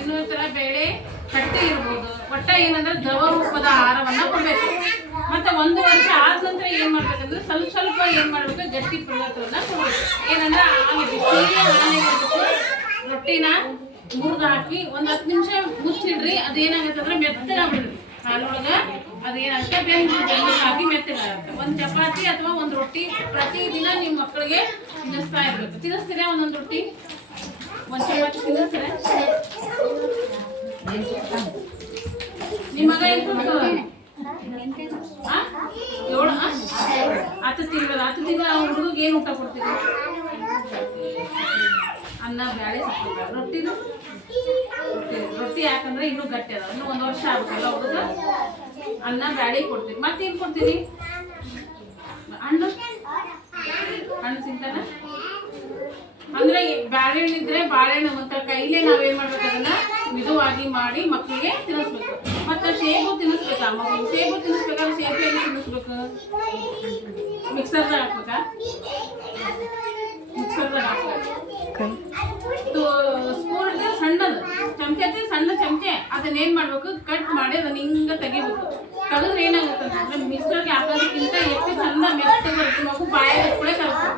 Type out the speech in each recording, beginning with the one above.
ಇನ್ನೊಂದು ಥರ ಬೇಳೆ ಕಟ್ಟೆ ಇರ್ಬೋದು. ಒಟ್ಟ ಏನಂದ್ರೆ ದ್ರವ ರೂಪದ ಆಹಾರವನ್ನ ಕೊಡ್ಬೇಕು. ಮತ್ತೆ ಒಂದು ವರ್ಷ ಆದ ನಂತರ ಏನ್ ಮಾಡ್ಬೇಕಂದ್ರೆ ಸ್ವಲ್ಪ ಸ್ವಲ್ಪ ಏನ್ ಮಾಡ್ಬೇಕು? ಗಟ್ಟಿ ಪದಾರ್ಥವನ್ನ ಕೊಡ್ಬೇಕು. ಏನಂದ್ರೆ ರೊಟ್ಟಿನ ಮುರಿದು ಹಾಕಿ ಒಂದ್ ಹತ್ತು ನಿಮಿಷ ಮುಚ್ಚಿಡ್ರಿ. ಅದೇನಾಗುತ್ತೆ ಅಂದ್ರೆ ಮೆತ್ತಗಾಗ್ಬಿಡ್ರಿ ಹಾಲೊಳಗ ಅದೇನಾಗುತ್ತೆ? ಬೆಂದು ಹಾಕಿ ಮೆತ್ತಗಾಗುತ್ತೆ ಒಂದ್ ಚಪಾತಿ ಅಥವಾ ಒಂದ್ ರೊಟ್ಟಿ ಪ್ರತಿದಿನ ನಿಮ್ ಮಕ್ಕಳಿಗೆ ತಿನ್ನಿಸ್ತಾ ಇರ್ಬೇಕು. ತಿನ್ನಿಸ್ತೀರಾ ಒಂದೊಂದು ರೊಟ್ಟಿ? ಒಂದ್ ಚಪಾತಿ ತಿನ್ನಿಸ್ತೀರಾ? ನಿಮ್ಮ ಮಗ ಏನು? ಏಳು? ಹತ್ತು ತಿಂಗಳು ಹತ್ತು ತಿಂಗಳ ಹುಡುಗಿಗೆ ಏನು ಊಟ ಕೊಡ್ತೀರಿ? ಅನ್ನ, ಬ್ಯಾಳೆ ರೊಟ್ಟಿದು ರೊಟ್ಟಿ. ಯಾಕಂದ್ರೆ ಇನ್ನೂ ಗಟ್ಟಿ ಅದ ಇನ್ನೂ ಒಂದು ವರ್ಷ ಆಗುತ್ತೆ ಹುಡುಗ? ಅನ್ನ, ಬ್ಯಾಳೆ ಕೊಡ್ತೀರಿ. ಏನು ಕೊಡ್ತೀರಿ? ಹಣ್ಣು? ಹಣ್ಣು ತಿಂತಾನ? ಅಂದ್ರೆ ಬಾಳೆಹಣ್ಣಿದ್ರೆ ಬಾಳೆಹಣ್ಣು ಮತ್ತೆ ಕೈಲೇ ನಾವೇನ್ ಮಾಡ್ಬೇಕು ಅದನ್ನ? ಮಿದುವಾಗಿ ಮಾಡಿ ಮಕ್ಕಳಿಗೆ ತಿನ್ನಿಸ್ಬೇಕು. ಮತ್ತೆ ಸೇಬು ತಿನ್ನಿಸ್ಬೇಕಾ? ಮಗು ಸೇಬು ತಿನ್ನಿಸ್ಬೇಕಾದ್ರೆ ಸೇಬು ಏನು ತಿನ್ನಿಸ್ಬೇಕು? ಮಿಕ್ಸರ್ ಹಾಕ್ಬೇಕಾ? ಮಿಕ್ಸರ್ದಾಗ ಹಾಕ್ಬೇಕು? ಸ್ಪೂನ್ ಸಣ್ಣದು. ಚಮಚೆ ಅಂದ್ರೆ ಸಣ್ಣ ಚಮಚೆ. ಅದನ್ನ ಏನ್ ಮಾಡ್ಬೇಕು? ಕಟ್ ಮಾಡಿ ಅದನ್ನ ಹಿಂಗ ತೆಗಿಬೇಕು. ತಗದ್ರೆ ಏನಾಗುತ್ತೆ ಅಂದ್ರೆ ಮಿಕ್ಸರ್ಗೆ ಹಾಕೋದಕ್ಕಿಂತ ಎಷ್ಟು ಚಂದ ಮೆತ್ತಗೆ ಮಗು ಬಾಯಾಗ ಕೂಡ ಕಲಿಸ್ಬೇಕು.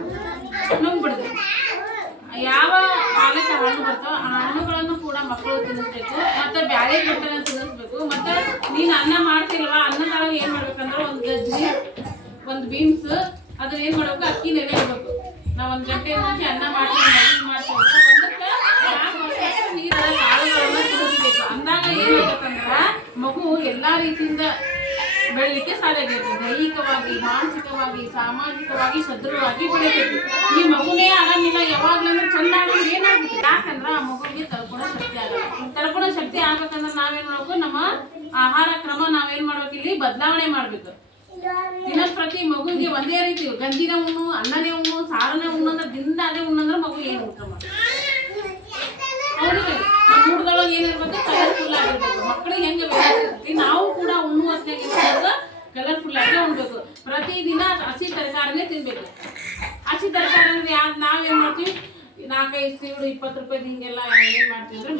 ತಿನ್ನಿಸ್ಬೇಕು, ಮತ್ತೆ ಬ್ಯಾಳೆ ಕೊಟ್ಟನ ತಿನ್ನಿಸ್ಬೇಕು, ಮತ್ತೆ ನೀನು ಅನ್ನ ಮಾಡ್ತಿಲ್ವಾ? ಏನು ಏನ್ ಮಾಡ್ಬೇಕಂದ್ರೆ ಒಂದು ಗಜ್ಜಿ, ಒಂದು ಬೀನ್ಸ್ ಅದನ್ನ ಏನ್ ಮಾಡ್ಬೇಕು? ಅಕ್ಕಿ ನೆನೆ ಇಡ್ಬೇಕು. ನಾವ್ ಒಂದ್ ಗಂಟೆ ಮುಂಚೆ ಅನ್ನ ಮಾಡ್ತೀವಿ ಮಾಡ್ತೀವಿ ಒಂದಕ್ಕೆ ಅಂದಾಗ ಏನಾಗತ್ತಂದ್ರ ಮಗು ಎಲ್ಲ ರೀತಿಯಿಂದ ಬೆಳಿಲಿಕ್ಕೆ ಸಾಧ್ಯ ಆಗೈತೆ ದೈಹಿಕವಾಗಿ, ಮಾನಸಿಕವಾಗಿ, ಸಾಮಾಜಿಕವಾಗಿ, ಸದೃಢವಾಗಿ ಬೆಳಿತೈತಿ. ಈ ಮಗುನೇ ಆರಾಮಿಲ್ಲ, ಯಾವಾಗ್ಲೂ ಚಂದ ನಮ್ಮ ಆಹಾರ ಕ್ರಮ ನಾವೇನ್ ಮಾಡ್ಬೇಕು ಇಲ್ಲಿ? ಬದಲಾವಣೆ ಮಾಡ್ಬೇಕು. ದಿನ ಪ್ರತಿ ಮಗುವಿಗೆ ಒಂದೇ ರೀತಿ ಗಂಜಿನ ಉಣ್ಣು, ಅನ್ನನೇ ಉಣ್ಣು, ಸಾರನೇ ಉಣ್ಣು ಅಂದ್ರೆ ದಿನ ಅದೇ ಉಣ್ಣಂದ್ರೆ ಮಗು ಏನು ಊಟ ಮಾಡಿ ಹೌದಿಲ್ಲ ನಮ್ಮ ಊಟದೊಳಗೆ ಏನಿರ್ಬೇಕು ಕಲರ್ಫುಲ್ ಆಗಿರ್ಬೇಕು. ಮಕ್ಕಳಿಗೆ ಹೆಂಗೆ ಬೇಕಾಗಿರ್ತೈತಿ ನಾವು ಕೂಡ ಉಣ್ಣು ಹೊತ್ತಿನಾಗ ಕಲರ್ಫುಲ್ ಆಗಿ ಉಣ್ಬೇಕು. ಪ್ರತಿದಿನ ಹಸಿ ತರಕಾರಿನೇ ತಿನ್ಬೇಕು. ಹಸಿ ತರಕಾರಿ ಅಂದ್ರೆ ಯಾವ್ದು ನಾವೇನ್ ಮಾಡ್ತೀವಿ? ನಾಲ್ಕೈದು ಸೀಡು, ಇಪ್ಪತ್ತು ರೂಪಾಯಿ ಹಿಂಗೆಲ್ಲ ಏನ್ ಮಾಡ್ತೀವಿ ಅಂದ್ರೆ